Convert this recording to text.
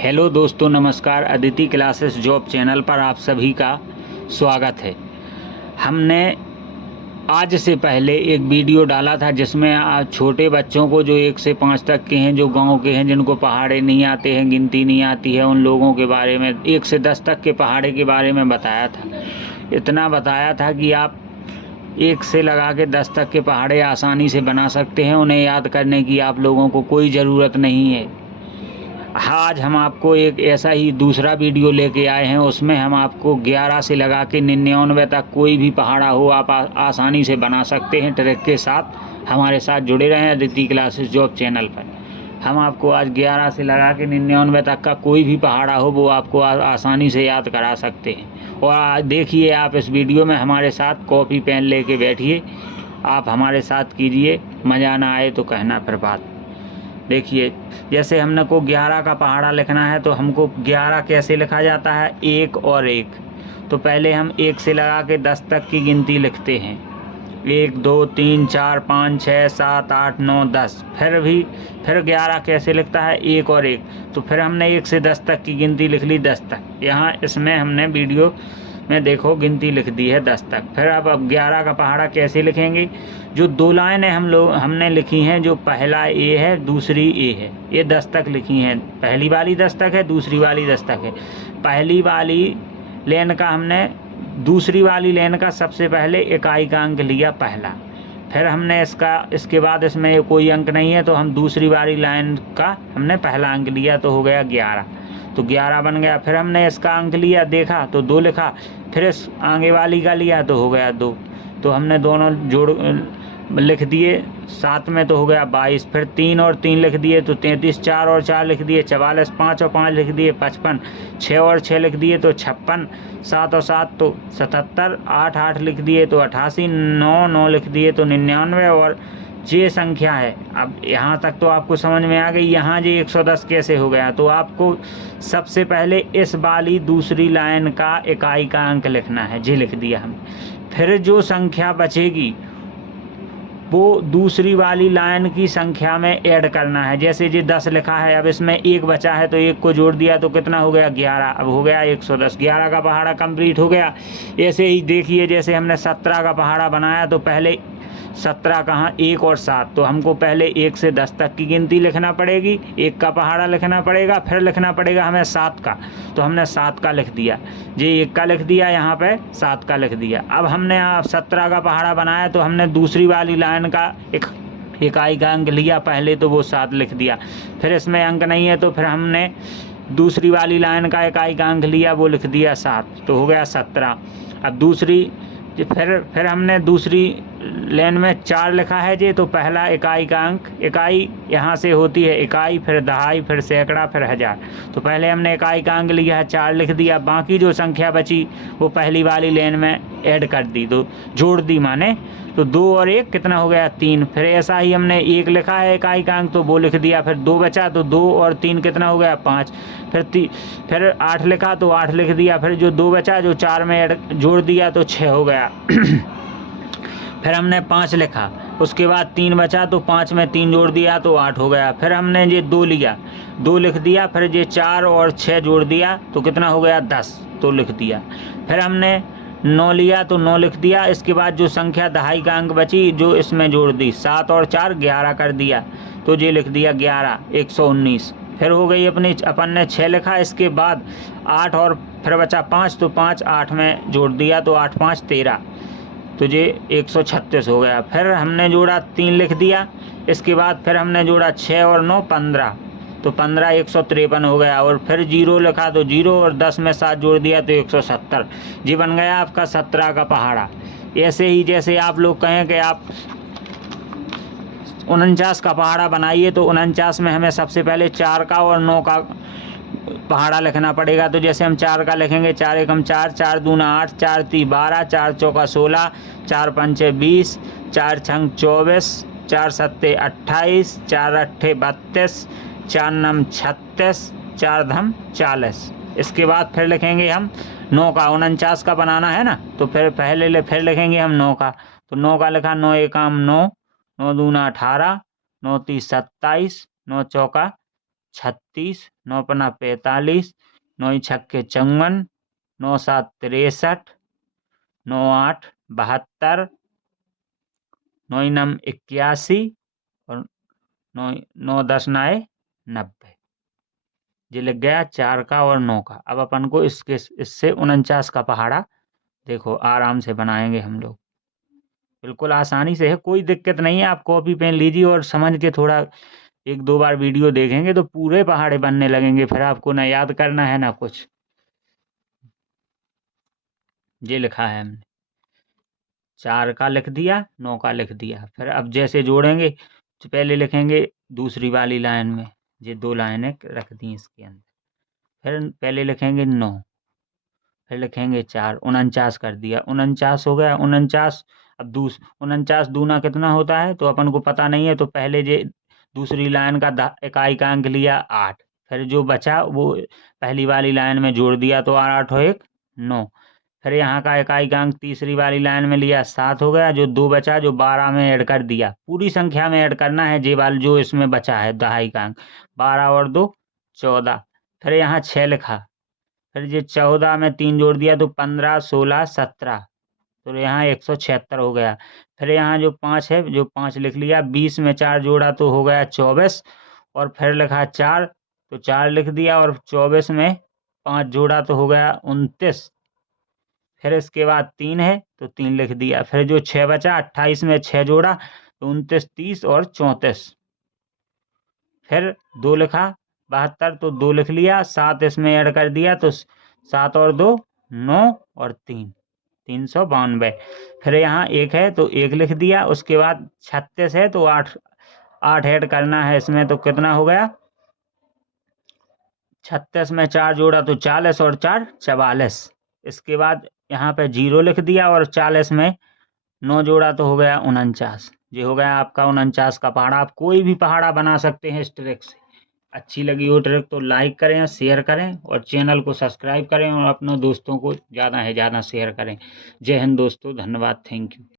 Hello दोस्तों, नमस्कार। Aditi classes job channel पर आप सभी का स्वागत है। हमने आज से पहले एक वीडियो डाला था जिसमें छोटे बच्चों को जो 1 से 5 तक के हैं, जो गांव के हैं, जिनको पहाड़े नहीं आते हैं, गिनती नहीं आती है, उन लोगों के बारे में 1 से 10 तक के पहाड़े के बारे में बताया था। इतना बताया था कि आप 1 से लगा के 10 तक के पहाड़े आसानी से बना सकते हैं। उन्हें याद करने की आप लोगों को कोई ज़रूरत नहीं है। आज हम आपको एक ऐसा ही दूसरा वीडियो लेके आए हैं। उसमें हम आपको 11 से लगा के 99 तक कोई भी पहाड़ा हो आप आसानी से बना सकते हैं ट्रिक के साथ। हमारे साथ जुड़े रहें अदिति क्लासेस जॉब चैनल पर। हम आपको आज 11 से लगा के 99 तक का कोई भी पहाड़ा हो वो आपको आसानी से याद करा सकते हैं। और देखिए, आप इस वीडियो में हमारे साथ कॉपी पेन लेके बैठिए, आप हमारे साथ कीजिए। मज़ा ना आए तो कहना फिर बात। देखिए, जैसे हमने को 11 का पहाड़ा लिखना है तो हमको 11 कैसे लिखा जाता है, 1 और 1। तो पहले हम 1 से लगा के 10 तक की गिनती लिखते हैं। 1 2 3 4 5 6 7 8 9 10। फिर 11 कैसे लिखता है, 1 और 1। तो फिर हमने 1 से 10 तक की गिनती लिख ली 10 तक। यहाँ इसमें हमने वीडियो में देखो गिनती लिख दी है 10 तक। फिर अब 11 का पहाड़ा कैसे लिखेंगे। जो 2 लाइनें हमने लिखी हैं, जो पहला ए है, दूसरी ए है, ये 10 तक लिखी हैं। पहली वाली 10 तक है, दूसरी वाली 10 तक है। पहली वाली लाइन का हमने दूसरी वाली लाइन का सबसे पहले इकाई का अंक लिया पहला। फिर हमने इसके बाद इसमें कोई अंक नहीं है तो हम दूसरी वाली लाइन का हमने पहला अंक लिया तो हो गया 11। तो 11 बन गया। फिर हमने इसका अंक लिया, देखा तो 2 लिखा। फिर इस आगे वाली का लिया तो हो गया 2। तो हमने दोनों जोड़ लिख दिए, 7 में तो हो गया 22। फिर 3 और 3 लिख दिए तो 33। 4 और 4 लिख दिए 44। 5 और 5 लिख दिए 55। 6 और 6 लिख दिए तो 56। 7 और 7 तो 77। 8 8 लिख दिए तो 88। 9 9 लिख दिए तो 99। और ये संख्या है। अब यहाँ तक तो आपको समझ में आ गई। यहाँ जी 110 कैसे हो गया, तो आपको सबसे पहले इस वाली दूसरी लाइन का इकाई का अंक लिखना है, जी लिख दिया हमने। फिर जो संख्या बचेगी वो दूसरी वाली लाइन की संख्या में ऐड करना है। जैसे जी 10 लिखा है, अब इसमें 1 बचा है तो 1 को जोड़ दिया तो कितना हो गया, 11। अब हो गया 110। 11 का पहाड़ा कंप्लीट हो गया। ऐसे ही देखिए, जैसे हमने 17 का पहाड़ा बनाया तो पहले 17 कहाँ, 1 और 7। तो हमको पहले 1 से 10 तक की गिनती लिखना पड़ेगी, 1 का पहाड़ा लिखना पड़ेगा, फिर लिखना पड़ेगा हमें 7 का। तो हमने 7 का लिख दिया जी, 1 का लिख दिया, यहाँ पे 7 का लिख दिया। अब हमने यहाँ 17 का पहाड़ा बनाया तो हमने दूसरी वाली लाइन का इकाई का अंक लिया पहले, तो वो 7 लिख दिया। फिर इसमें अंक नहीं है तो फिर हमने दूसरी वाली लाइन का इकाई का अंक लिया, वो लिख दिया 7। तो हो गया 17। अब फिर हमने दूसरी लाइन में 4 लिखा है जी, तो पहला इकाई का अंक, इकाई यहाँ से होती है इकाई, फिर दहाई, फिर सैकड़ा, फिर हजार। तो पहले हमने इकाई का अंक लिया है, 4 लिख दिया। बाकी जो संख्या बची वो पहली वाली लाइन में ऐड कर दी, तो जोड़ दी माने। तो 2 और 1 कितना हो गया, 3। फिर ऐसा ही हमने 1 लिखा है इकाई का अंक, तो वो लिख दिया। फिर 2 बचा तो 2 और 3 कितना हो गया, 5। फिर 8 लिखा तो 8 लिख दिया। फिर जो 2 बचा, जो 4 में जोड़ दिया तो 6 हो गया। फिर हमने 5 लिखा, उसके बाद 3 बचा तो 5 में 3 जोड़ दिया तो 8 हो गया। फिर हमने ये 2 लिया, 2 लिख दिया। फिर ये 4 और 6 जोड़ दिया तो कितना हो गया, 10, तो लिख दिया। फिर हमने 9 लिया तो 9 लिख दिया। इसके बाद जो संख्या दहाई का अंक बची जो इसमें जोड़ दी, 7 और 4 11 कर दिया, तो ये लिख दिया 11, 119। फिर हो गई अपन ने 6 लिखा। इसके बाद 8 और फिर बचा 5, तो 5 8 में जोड़ दिया तो 8 5 13, तो ये 136 हो गया। फिर हमने जोड़ा 3 लिख दिया। इसके बाद फिर हमने जोड़ा 6 और 9 15, तो 15 153 हो गया। और फिर 0 लिखा तो 0 और 10 में 7 जोड़ दिया तो 170। जी बन गया आपका 17 का पहाड़ा। ऐसे ही जैसे आप लोग कहें कि आप 49 का पहाड़ा बनाइए, तो 49 में हमें सबसे पहले 4 का और 9 का पहाड़ा लिखना पड़ेगा। तो जैसे हम 4 का लिखेंगे, 4 एकम 4, 4 दूना 8, 4 ती 12, 4 चौका 16, 4 पंचे 20, 4 छंग 24, 4 सत्ते 28, 4 अट्ठे 32, 4 नम 36, 4 धम 40। इसके बाद फिर लिखेंगे हम 9 का। 49 का बनाना है ना, तो फिर लिखेंगे हम 9 का। तो 9 का लिखा, 9 एकम 9, 9 दूना 18, 9 ती 27, 9 चौका 36, 9 पन्ना 45, 9 छक्के 54, 9 7 63, 9 8 72, 9 9 81 और 9 10 9 90। ये लग गया 4 का और 9 का। अब अपन को इससे 49 का पहाड़ा देखो आराम से बनाएंगे हम लोग, बिल्कुल आसानी से है, कोई दिक्कत नहीं है। आप कॉपी पेन लीजिए और समझ के थोड़ा 1-2 बार वीडियो देखेंगे तो पूरे पहाड़े बनने लगेंगे, फिर आपको ना याद करना है ना कुछ। ये लिखा है हमने, 4 का लिख दिया, 9 का लिख दिया। फिर अब जैसे जोड़ेंगे तो पहले लिखेंगे दूसरी वाली लाइन में, ये 2 लाइनें रख दी इसके अंदर। फिर पहले लिखेंगे 9, फिर लिखेंगे 4, 49 कर दिया, 49 हो गया। 49 अब 49 दूना कितना होता है तो अपन को पता नहीं है, तो पहले ये दूसरी लाइन का इकाई का अंक लिया 8, फिर जो बचा वो पहली वाली लाइन में जोड़ दिया तो 8 और 1 9। फिर यहाँ का इकाई का अंक तीसरी वाली लाइन में लिया 7 हो गया, जो 2 बचा जो 12 में ऐड कर दिया, पूरी संख्या में ऐड करना है जे वाल जो इसमें बचा है दहाई का अंक, 12 और 2 14। फिर यहाँ 6 लिखा, फिर ये 14 में 3 जोड़ दिया तो 15 16 17, तो यहाँ 176 हो गया। फिर यहाँ जो 5 है जो 5 लिख लिया, 20 में 4 जोड़ा तो हो गया 24, और फिर लिखा 4 तो 4 लिख दिया, और 24 में 5 जोड़ा तो हो गया 29। फिर इसके बाद 3 है तो 3 लिख दिया, फिर जो 6 बचा 28 में 6 जोड़ा तो 29 30 और 34। फिर 2 लिखा 72 तो 2 लिख लिया, 7 इसमें ऐड कर दिया तो 7 और 2 9 और 3 392। फिर यहाँ 1 है तो 1 लिख दिया, उसके बाद 36 है तो 8 ऐड करना है इसमें, तो कितना हो गया 36 में 4 जोड़ा तो 40 और 4 44। इसके बाद यहाँ पे 0 लिख दिया और 40 में 9 जोड़ा तो हो गया 49। ये हो गया आपका 49 का पहाड़ा। आप कोई भी पहाड़ा बना सकते हैं इस ट्रिक से। अच्छी लगी हो ट्रिक तो लाइक करें, शेयर करें और चैनल को सब्सक्राइब करें और अपने दोस्तों को ज़्यादा से ज़्यादा शेयर करें। जय हिंद दोस्तों, धन्यवाद, थैंक यू।